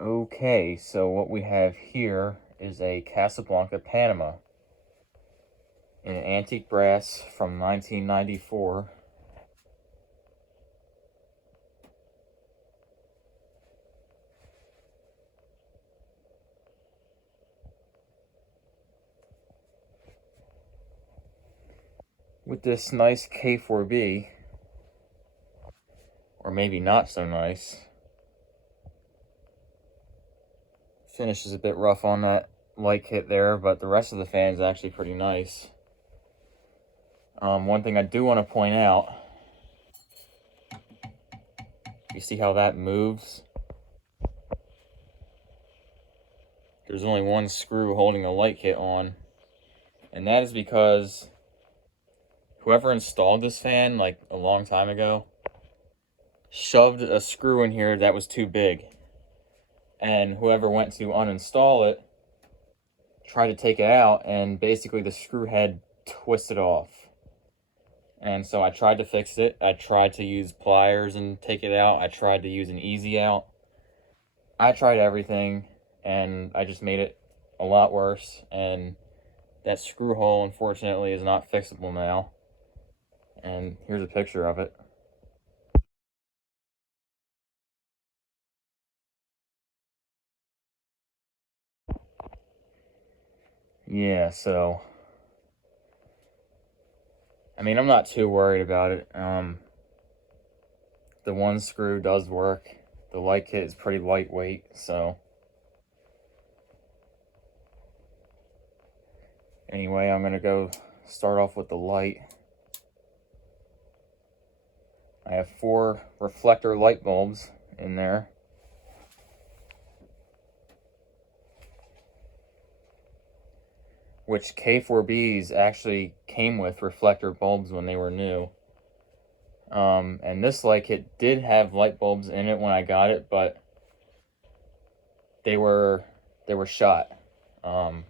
Okay, so what we have here is a Casablanca Panama in an antique brass from 1994. With this nice K4B, or maybe not so nice. Finish is a bit rough on that light kit there, but the rest of the fan is actually pretty nice. One thing I do want to point out, you see how that moves? There's only one screw holding the light kit on, and that is because whoever installed this fan like a long time ago shoved a screw in here that was too big, and whoever went to uninstall it tried to take it out, and basically the screw head twisted off. And so I tried to fix it. I tried to use pliers and take it out. I tried to use an easy out. I tried everything, and I just made it a lot worse. And that screw hole, unfortunately, is not fixable now. And here's a picture of it. Yeah, so I mean, I'm not too worried about it. The one screw does work. The light kit is pretty lightweight, so anyway, I'm gonna go start off with the light. I have 4 reflector light bulbs in there. Which K4Bs actually came with reflector bulbs when they were new. And this light kit did have light bulbs in it when I got it, but they were shot. I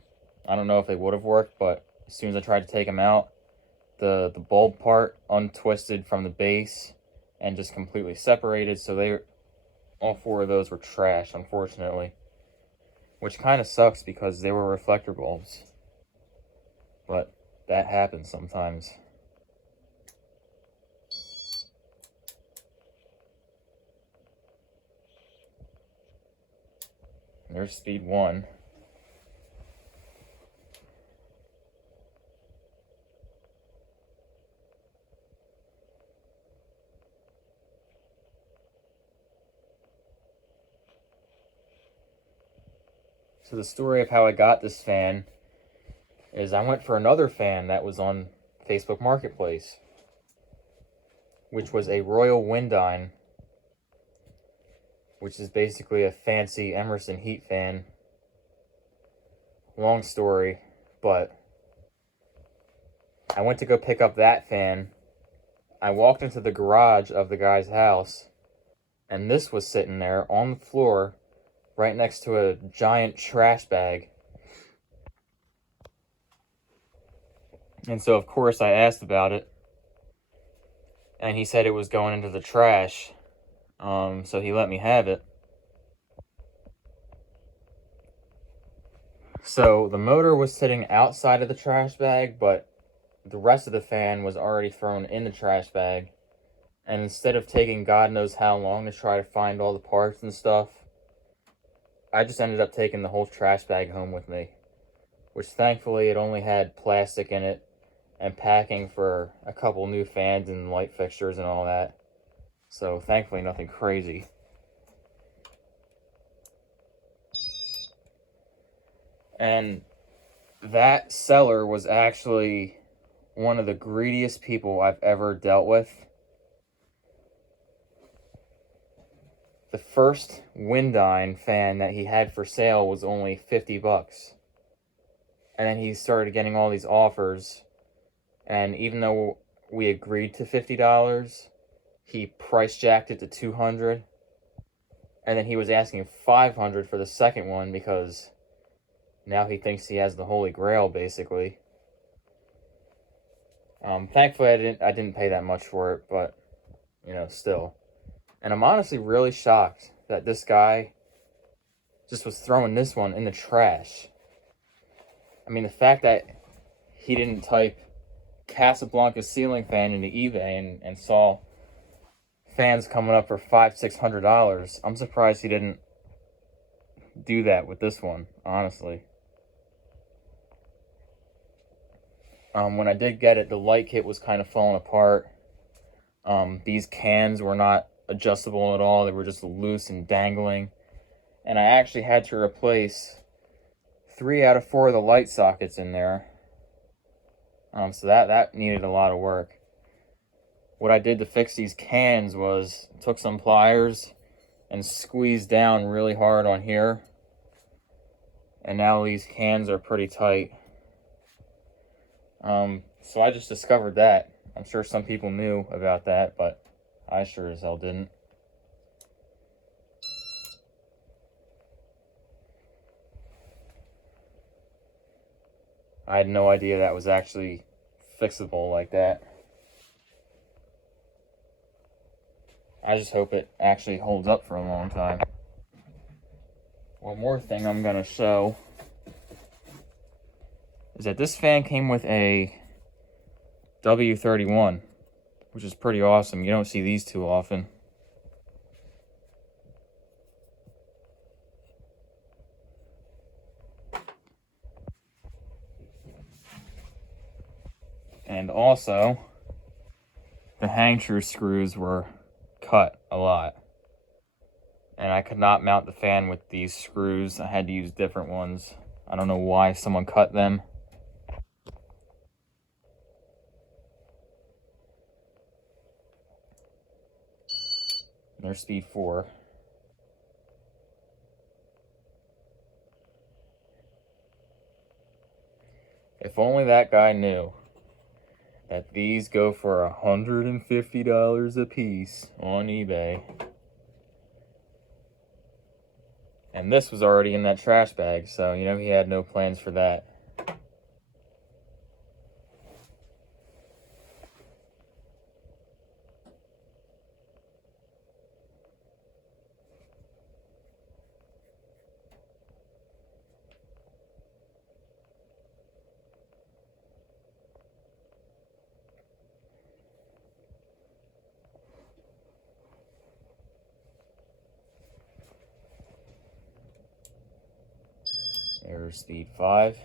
don't know if they would have worked, but as soon as I tried to take them out, the bulb part untwisted from the base and just completely separated. So all 4 of those were trash, unfortunately, which kind of sucks because they were reflector bulbs. But that happens sometimes. There's speed 1. So the story of how I got this fan is I went for another fan that was on Facebook Marketplace, which was a Royal Windine, which is basically a fancy Emerson heat fan. Long story, but I went to go pick up that fan. I walked into the garage of the guy's house, and this was sitting there on the floor right next to a giant trash bag. And so, of course, I asked about it, and he said it was going into the trash. So he let me have it. So the motor was sitting outside of the trash bag, but the rest of the fan was already thrown in the trash bag. And instead of taking God knows how long to try to find all the parts and stuff, I just ended up taking the whole trash bag home with me. Which thankfully it only had plastic in it and packing for a couple new fans and light fixtures and all that. So thankfully nothing crazy. And that seller was actually one of the greediest people I've ever dealt with. The first Windine fan that he had for sale was only 50 bucks. And then he started getting all these offers. And even though we agreed to $50, he price jacked it to $200. And then he was asking $500 for the second one because now he thinks he has the Holy Grail, basically. Thankfully, I didn't pay that much for it, but still. And I'm honestly really shocked that this guy just was throwing this one in the trash. I mean, the fact that he didn't type Casablanca ceiling fan into eBay and saw fans coming up for $500-$600. I'm surprised he didn't do that with this one, honestly. When I did get it, the light kit was kind of falling apart. These cans were not adjustable at all. They were just loose and dangling. And I actually had to replace 3 out of 4 of the light sockets in there. So that needed a lot of work. What I did to fix these cans was took some pliers and squeezed down really hard on here. And now these cans are pretty tight. So I just discovered that. I'm sure some people knew about that, but I sure as hell didn't. I had no idea that was actually fixable like that. I just hope it actually holds up for a long time. One more thing I'm going to show is that this fan came with a W31, which is pretty awesome. You don't see these too often. And also, the hang true screws were cut a lot. And I could not mount the fan with these screws. I had to use different ones. I don't know why someone cut them. They're speed 4. If only that guy knew that these go for $150 a piece on eBay. And this was already in that trash bag, so you know he had no plans for that. There's speed 5.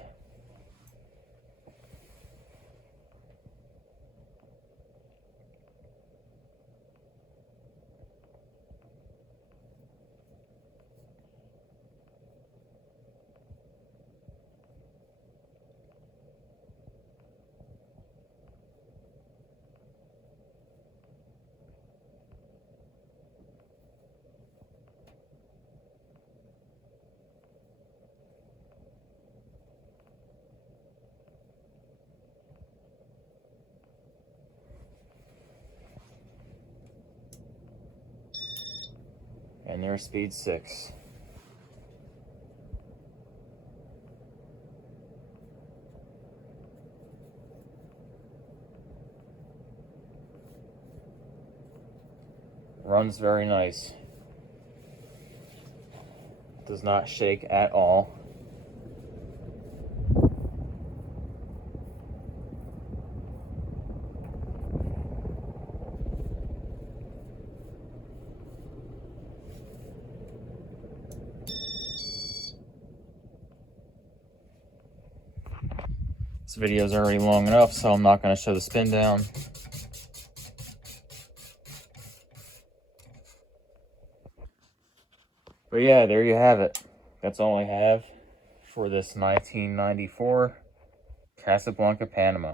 And there's speed 6. Runs very nice. Does not shake at all. This video is already long enough, so I'm not going to show the spin down. But yeah, there you have it. That's all I have for this 1994 Casablanca Panama.